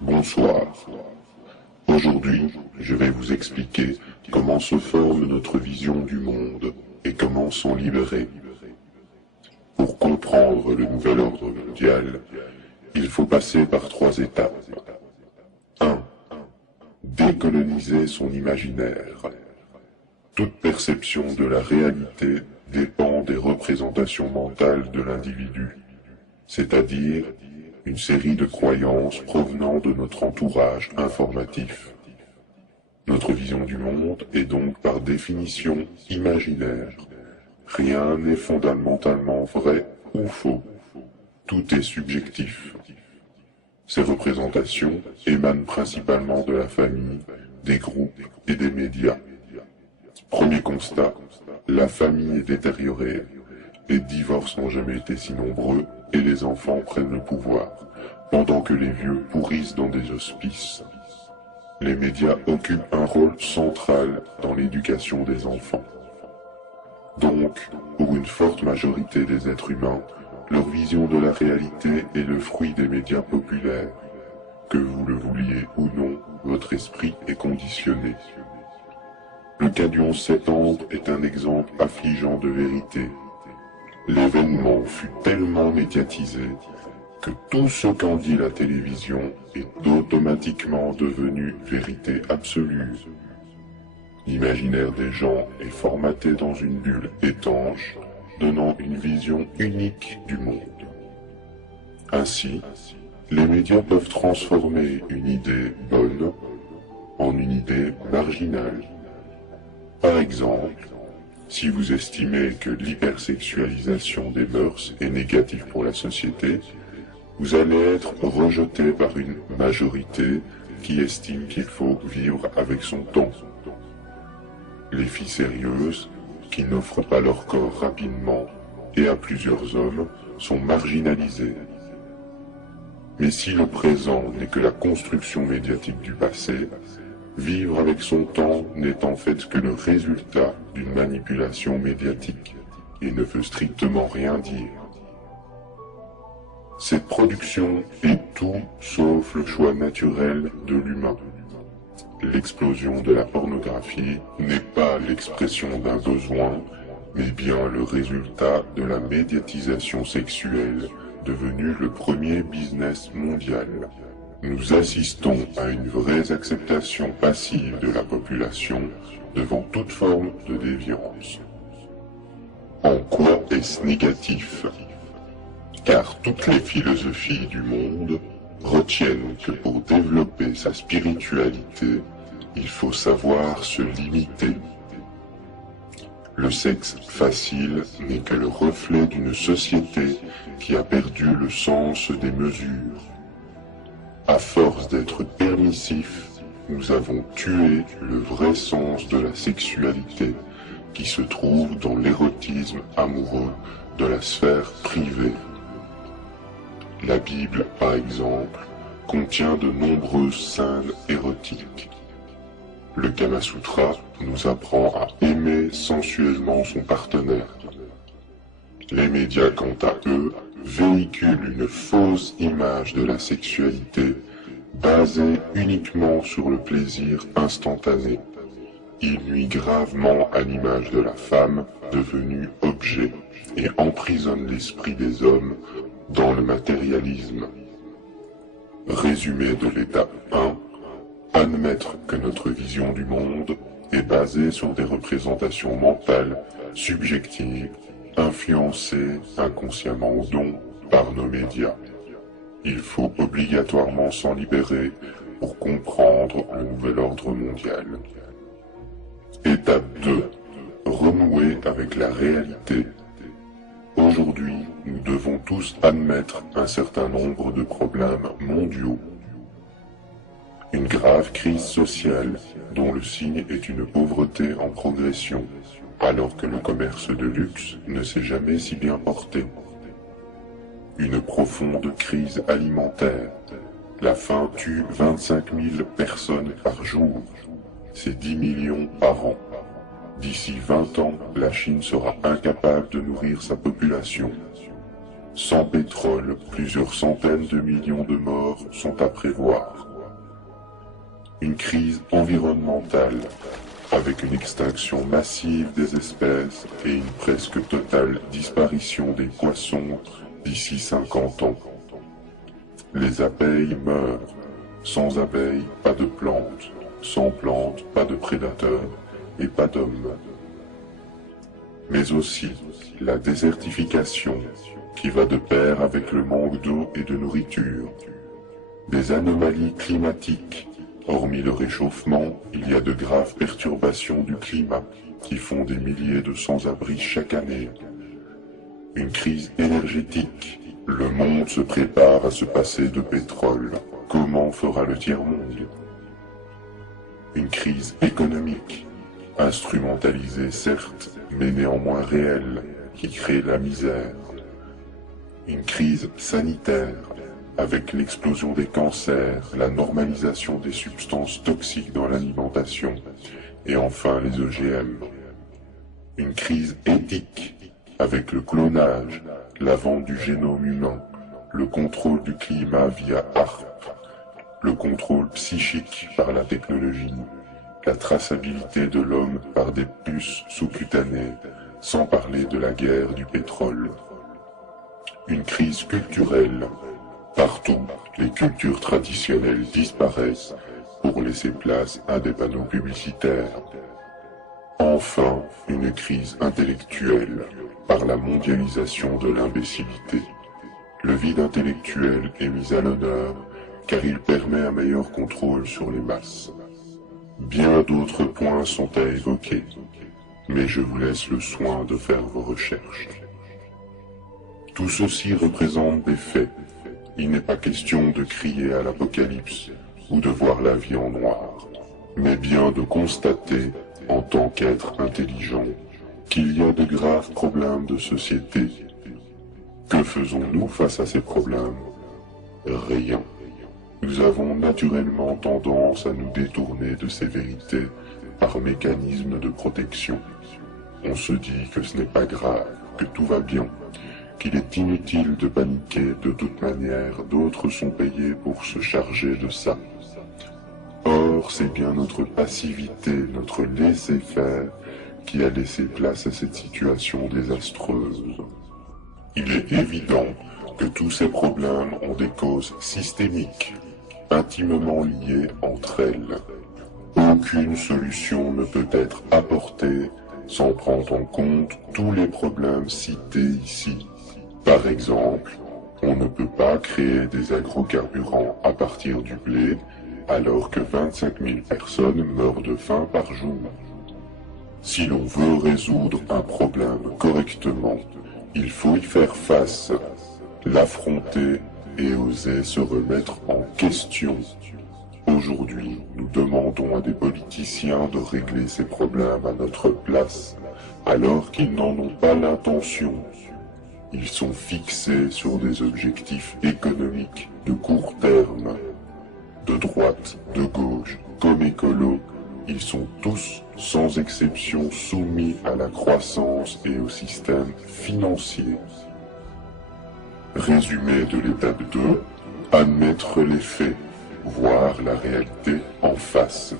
Bonsoir. Aujourd'hui, je vais vous expliquer comment se forme notre vision du monde et comment s'en libérer. Pour comprendre le nouvel ordre mondial, il faut passer par 3 étapes. 1. Décoloniser son imaginaire. Toute perception de la réalité dépend des représentations mentales de l'individu, c'est-à-dire une série de croyances provenant de notre entourage informatif. Notre vision du monde est donc par définition imaginaire. Rien n'est fondamentalement vrai ou faux. Tout est subjectif. Ces représentations émanent principalement de la famille, des groupes et des médias. Premier constat, la famille est détériorée. Les divorces n'ont jamais été si nombreux et les enfants prennent le pouvoir, pendant que les vieux pourrissent dans des hospices. Les médias occupent un rôle central dans l'éducation des enfants. Donc, pour une forte majorité des êtres humains, leur vision de la réalité est le fruit des médias populaires. Que vous le vouliez ou non, votre esprit est conditionné. Le cas du 11 septembre est un exemple affligeant de vérité. L'événement fut tellement médiatisé que tout ce qu'en dit la télévision est automatiquement devenu vérité absolue. L'imaginaire des gens est formaté dans une bulle étanche, donnant une vision unique du monde. Ainsi, les médias peuvent transformer une idée bonne en une idée marginale. Par exemple, si vous estimez que l'hypersexualisation des mœurs est négative pour la société, vous allez être rejeté par une majorité qui estime qu'il faut vivre avec son temps. Les filles sérieuses, qui n'offrent pas leur corps rapidement et à plusieurs hommes, sont marginalisées. Mais si le présent n'est que la construction médiatique du passé, vivre avec son temps n'est en fait que le résultat d'une manipulation médiatique et ne veut strictement rien dire. Cette production est tout sauf le choix naturel de l'humain. L'explosion de la pornographie n'est pas l'expression d'un besoin, mais bien le résultat de la médiatisation sexuelle devenue le premier business mondial. Nous assistons à une vraie acceptation passive de la population devant toute forme de déviance. En quoi est-ce négatif? Car toutes les philosophies du monde retiennent que pour développer sa spiritualité, il faut savoir se limiter. Le sexe facile n'est que le reflet d'une société qui a perdu le sens des mesures. À force d'être permissif, nous avons tué le vrai sens de la sexualité qui se trouve dans l'érotisme amoureux de la sphère privée. La Bible, par exemple, contient de nombreuses scènes érotiques. Le Kama Sutra nous apprend à aimer sensuellement son partenaire. Les médias, quant à eux, véhiculent une fausse image de la sexualité basée uniquement sur le plaisir instantané. Ils nuisent gravement à l'image de la femme devenue objet et emprisonnent l'esprit des hommes dans le matérialisme. Résumé de l'étape 1, admettre que notre vision du monde est basée sur des représentations mentales, subjectives, influencées inconsciemment ou non par nos médias. Il faut obligatoirement s'en libérer pour comprendre le nouvel ordre mondial. Étape 2. Renouer avec la réalité. Aujourd'hui, nous devons tous admettre un certain nombre de problèmes mondiaux. Une grave crise sociale dont le signe est une pauvreté en progression, alors que le commerce de luxe ne s'est jamais si bien porté. Une profonde crise alimentaire. La faim tue 25 000 personnes par jour. C'est 10 millions par an. D'ici 20 ans, la Chine sera incapable de nourrir sa population. Sans pétrole, plusieurs centaines de millions de morts sont à prévoir. Une crise environnementale, avec une extinction massive des espèces et une presque totale disparition des poissons d'ici 50 ans. Les abeilles meurent. Sans abeilles, pas de plantes. Sans plantes, pas de prédateurs et pas d'hommes. Mais aussi la désertification qui va de pair avec le manque d'eau et de nourriture. Des anomalies climatiques. Hormis le réchauffement, il y a de graves perturbations du climat qui font des milliers de sans-abri chaque année. Une crise énergétique. Le monde se prépare à se passer de pétrole. Comment fera le tiers-monde? Une crise économique. Instrumentalisée certes, mais néanmoins réelle, qui crée la misère. Une crise sanitaire. Avec l'explosion des cancers, la normalisation des substances toxiques dans l'alimentation, et enfin les OGM. Une crise éthique, avec le clonage, la vente du génome humain, le contrôle du climat via HAARP, le contrôle psychique par la technologie, la traçabilité de l'homme par des puces sous-cutanées, sans parler de la guerre du pétrole. Une crise culturelle. Partout, les cultures traditionnelles disparaissent pour laisser place à des panneaux publicitaires. Enfin, une crise intellectuelle par la mondialisation de l'imbécilité. Le vide intellectuel est mis à l'honneur car il permet un meilleur contrôle sur les masses. Bien d'autres points sont à évoquer, mais je vous laisse le soin de faire vos recherches. Tout ceci représente des faits. Il n'est pas question de crier à l'apocalypse ou de voir la vie en noir, mais bien de constater, en tant qu'être intelligent, qu'il y a de graves problèmes de société. Que faisons-nous face à ces problèmes? Rien. Nous avons naturellement tendance à nous détourner de ces vérités par mécanisme de protection. On se dit que ce n'est pas grave, que tout va bien, qu'il est inutile de paniquer, de toute manière, d'autres sont payés pour se charger de ça. Or, c'est bien notre passivité, notre laisser-faire, qui a laissé place à cette situation désastreuse. Il est évident que tous ces problèmes ont des causes systémiques, intimement liées entre elles. Aucune solution ne peut être apportée sans prendre en compte tous les problèmes cités ici. Par exemple, on ne peut pas créer des agrocarburants à partir du blé alors que 25 000 personnes meurent de faim par jour. Si l'on veut résoudre un problème correctement, il faut y faire face, l'affronter et oser se remettre en question. Aujourd'hui, nous demandons à des politiciens de régler ces problèmes à notre place, alors qu'ils n'en ont pas l'intention. Ils sont fixés sur des objectifs économiques de court terme. De droite, de gauche, comme écolos, ils sont tous, sans exception, soumis à la croissance et au système financier. Résumé de l'étape 2, admettre les faits, voir la réalité en face.